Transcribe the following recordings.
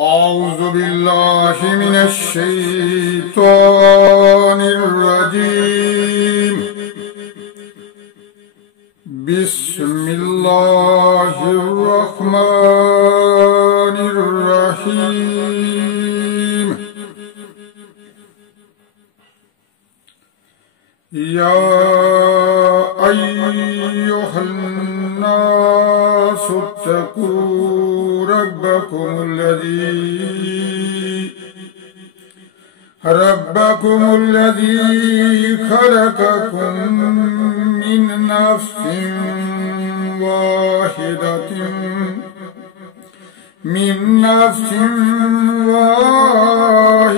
أعوذ بالله من الشيطان الرجيم. بسم الله الرحمن الرحيم. يا أيها الناس اتقوا ربكم الذي خلقكم من نفس واحدة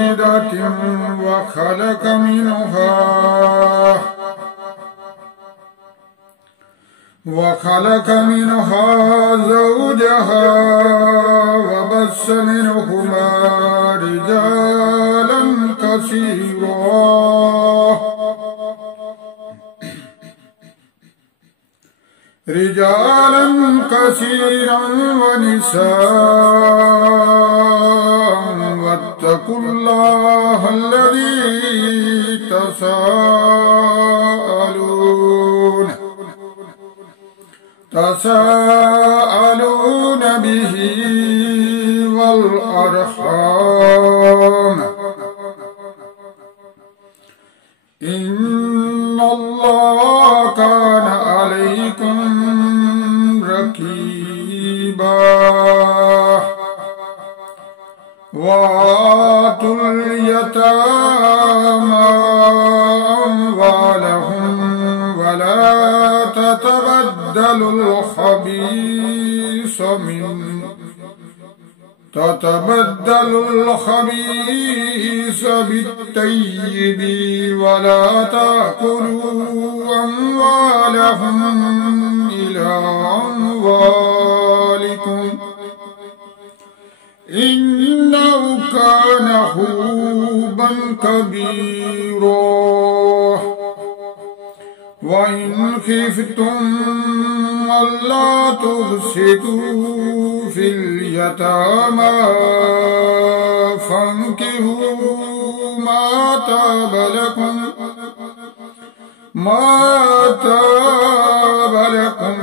وخلق منها زوجها وبث منهما رجالا كثيرا ونساء. واتقوا الله الذي تساءلون به والأرحام، إن الله كان عليكم رقيبا. وآتوا اليتامى أموالهم ولا تتبدلوا الخبيث بالطيب ولا تأكلوا أموالهم إلى أموالكم إنه كان حوبا كبيرا. وإن خفتم ألا تقسطوا في اليتامى فانكحوا ما تاب لكم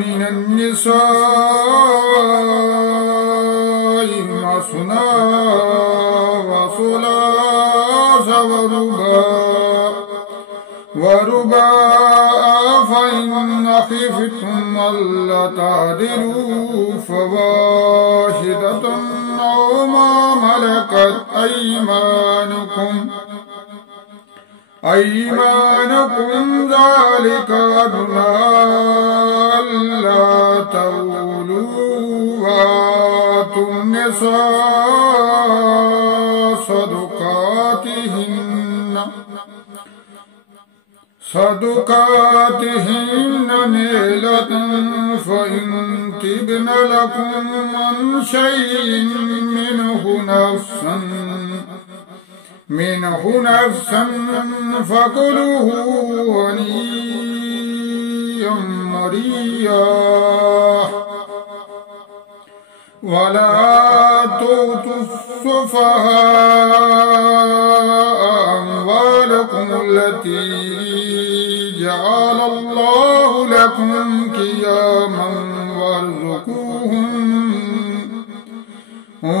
من النساء مثنى وثلاث ورباع، فإن خفتم ألا تعدلوا فواحدة أو ما ملكت أيمانكم ذلك أدنى ألا تعولوا. وآتوا النساء صدقاتهن نيلة، فإن تبن لكم عن شيء منه نفسا فكلوه هنيئا مريئا. ولا تؤتوا السفهاء أموالكم التي جعل الله لكم قياما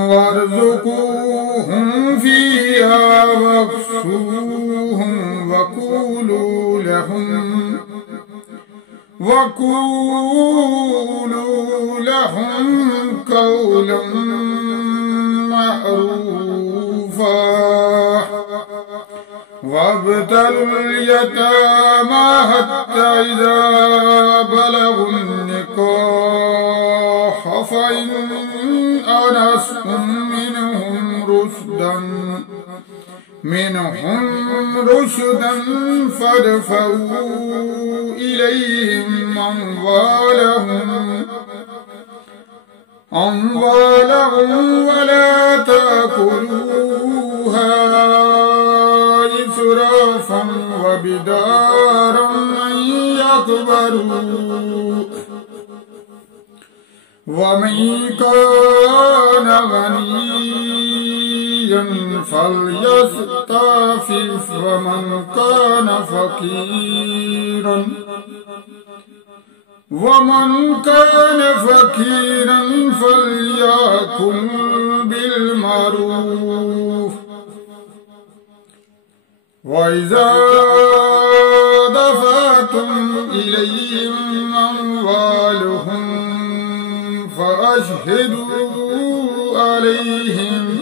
وارزقوهم فيها واكسوهم وقولوا لهم قولا معروفا. وابتلوا اليتامى حتى إذا بلغوا النكاح فإن آنستم منهم رشدا فادفعوا إليهم أموالهم ولا تأكلوها إسرافا وبدارا أن يكبروا. ومن كان غنيا فليستعفف ومن كان فقيرا فليأكل بالمعروف وإذا دفعتم إليهم أموالهم فأشهدوا عليهم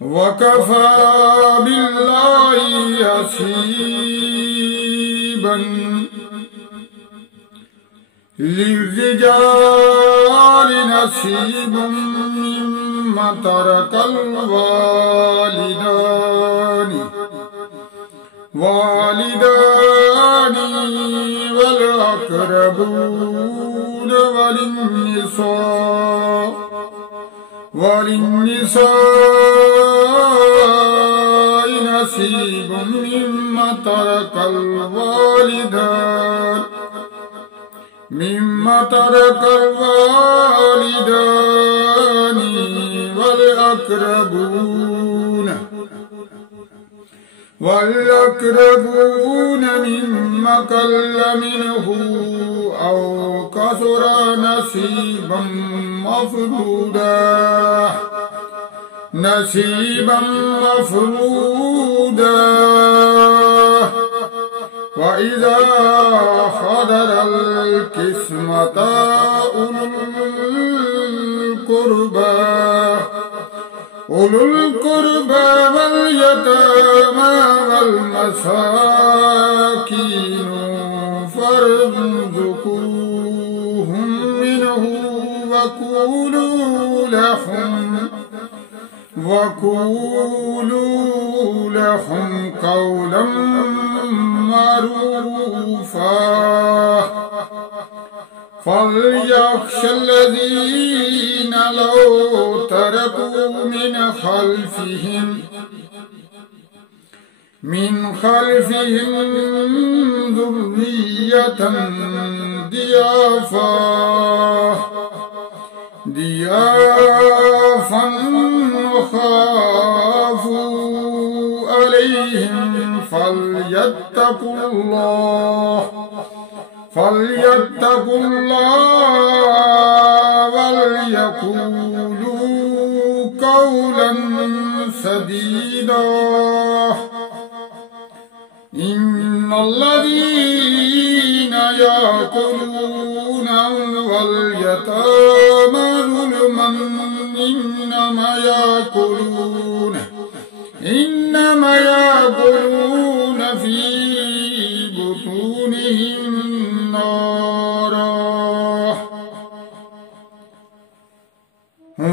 وكفى بالله حسيبا للرجال نصيب مما ترك الوالدان والأقربون وللنساء نصيب مما ترك الوالدان والأقربون مما قل منه أو كثر نصيبا مفروضا وإذا حضر القسمة أولو القربى واليتامى والمساكين فارزقوهم منه وقولوا لهم قولا معروفا فليخشى الذين لو تركوا من خلفهم ذرية ضيافا خافوا عليهم فليتقوا الله وليقولوا قولا سديدا إن الذين يأكلون واليتامى ظلما إنما يأكلون في بطونهم نارا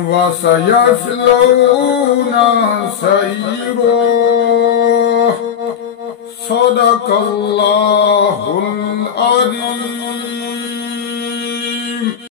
وسيصلون سعيرا صدق الله